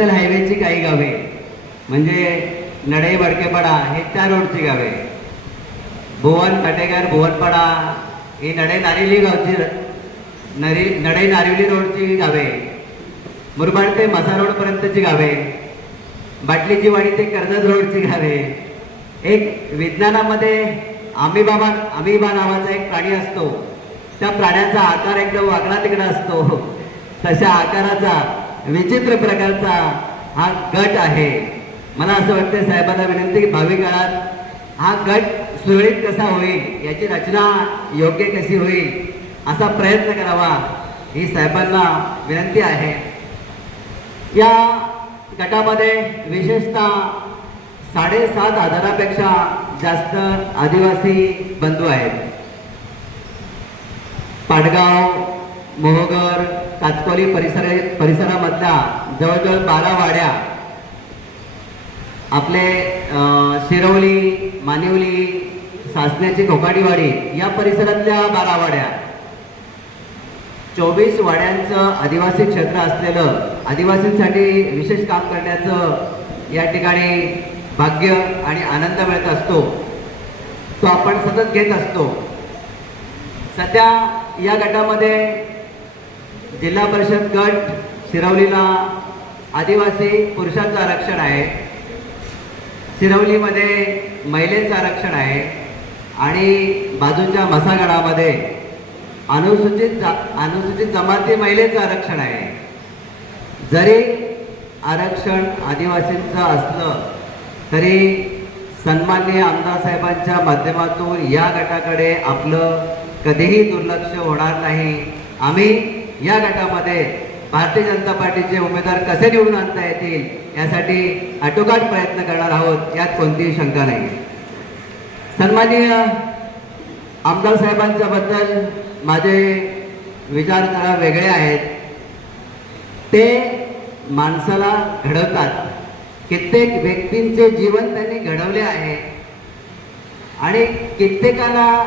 हायवेची काही गावे. म्हणजे नडई बडकेपाडा हे त्या रोडची गावे. भुवन काटेकर भुवनपाडा ही नडई नारिवली गावची नरी नडई नारिवली रोडची गावे. मुरबाड ते मसा रोडपर्यंतची गावे. बाटलीची वाडी ते कर्जत रोडची गावे. एक विज्ञानामध्ये आमीबाबा आमीबा नावाचा एक प्राणी असतो. त्या प्राण्याचा आकार एकदम वागडा तिकडा असतो. तशा आकाराचा विचित्र प्रकारचा हा गट आहे. मला असं वाटतं साहेबांना विनंती की भावी काळात हा गट सुरळीत कसा होईल याची रचना योग्य कशी होईल असा प्रयत्न करावा ही साहेबांना विनंती आहे. या गटामध्ये विशेषतः साडेसात हजारापेक्षा जास्त आदिवासी बंधू आहेत. पाटगाव मोहगर काचकोली परिसर परिसरामधल्या जवळजवळ बारा वाड्या आपले शिरवली मानिवली सासण्याची खोकाडीवाडी या परिसरातल्या बारा वाड्या. चोवीस वाड्यांचं आदिवासी क्षेत्र असलेलं आदिवासींसाठी विशेष काम करण्याचं या ठिकाणी भाग्य आणि आनंद मिळत असतो. तो आपण सतत घेत असतो. सध्या या गटामध्ये जिल्हा परिषद गट शिरवलीला आदिवासी पुरुषांचं आरक्षण आहे. शिरवलीमध्ये महिलेचं आरक्षण आहे आणि बाजूच्या मसागडामध्ये अनुसूचित जा अनुसूचित जमाती महिलेचं आरक्षण आहे. जरी आरक्षण आदिवासींचं असलं तरी सन्माननीय आमदार साहेबांच्या माध्यमातून या गटाकडे आपलं कधीही दुर्लक्ष होणार नाही. आम्ही या गटामध्ये भारतीय जनता पार्टीचे उमेदवार कसे निवडून आणता येतील यासाठी आटोकाट प्रयत्न करणार आहोत यात कोणतीही शंका नाही. सन्माननीय आमदार साहेबांच्या बद्दल माझे विचार जरा वेगळे आहेत. ते माणसाला घडवतात. कित्येक व्यक्तींचे जीवन त्यांनी घडवले आहे. आणि कित्येकाला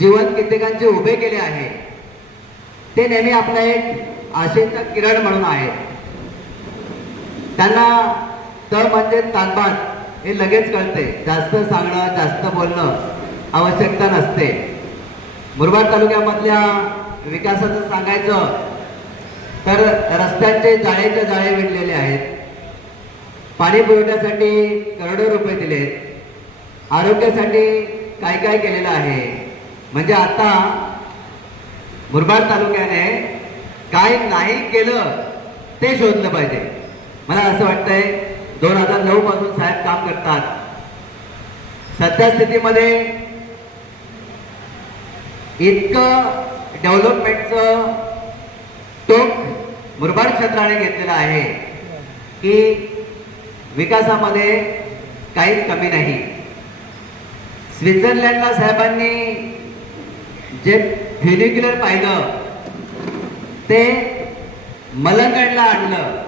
जीवन कित्येकांचे उभे केले आहे. ते नेहमी आपला एक आशेचा किरण म्हणून आहे त्यांना त म्हणजे तानबाद हे लगेच कळते. जास्त सांगणं जास्त बोलणं आवश्यकता नसते. मुरबाड तालुक्यामधल्या विकासाचं सांगायचं तर रस्त्यांचे जाळेच्या जाळे विणलेले आहेत. पाणी पुरवठ्यासाठी करोडो रुपये दिलेत. आरोग्यासाठी काय काय केलेलं आहे? म्हणजे आता मुरबाड तालुक्याने काय नाही केलं ते शोधलं पाहिजे. मला असं वाटतंय दोन हजार नऊ पासून साहेब काम करतात. सध्या स्थितीमध्ये इतकं डेव्हलपमेंटचं टोक मुरबाड क्षेत्राने घेतलेलं आहे की विकासामध्ये काहीच कमी नाही. स्वित्झर्लंडला साहेबांनी जे फ्युनिक्युलर पाहिलं. ते मलंगडला आणलं.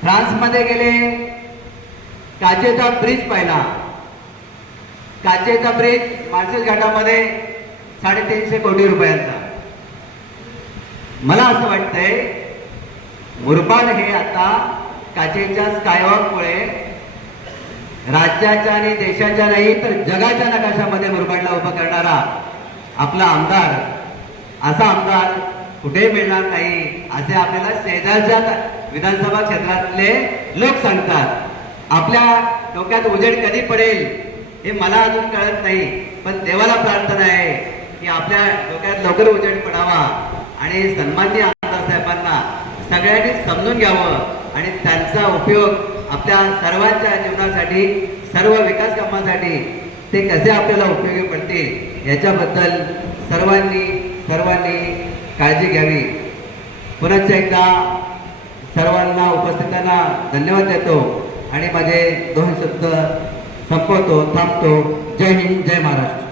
फ्रान्समध्ये गेले. काचेचा ब्रिज पाहिला. काचेचा ब्रिज मार्सेस घाटामध्ये साडेतीनशे कोटी रुपयांचा. मला असं वाटतंय मुरबाड हे आता काचेच्या स्कायवॉकमुळे राज्याच्या आणि देशाच्या नाही तर जगाच्या नकाशामध्ये मुरबाडला उभं करणारा आपला आमदार असा आमदार कुठेही मिळणार नाही असे आपल्याला शेजारच्या विधानसभा क्षेत्रातले लोक सांगतात. आपल्या डोक्यात उजेड कधी पडेल हे मला अजून कळत नाही पण देवाला प्रार्थना आहे की आपल्या डोक्यात लवकर उजेड पडावा आणि सन्माननीय आमदार साहेबांना सगळ्यांनी समजून घ्यावं आणि त्यांचा उपयोग आपल्या सर्वांच्या जीवनासाठी सर्व विकास कामासाठी ते कसे आपल्याला उपयोगी पडतील याच्याबद्दल सर्वांनी सर्वांनी काळजी घ्यावी. पुनश्च एकदा सर्वांना उपस्थितांना धन्यवाद देतो आणि माझे दोन शब्द संपवतो थांबतो. जय हिंद जय महाराष्ट्र.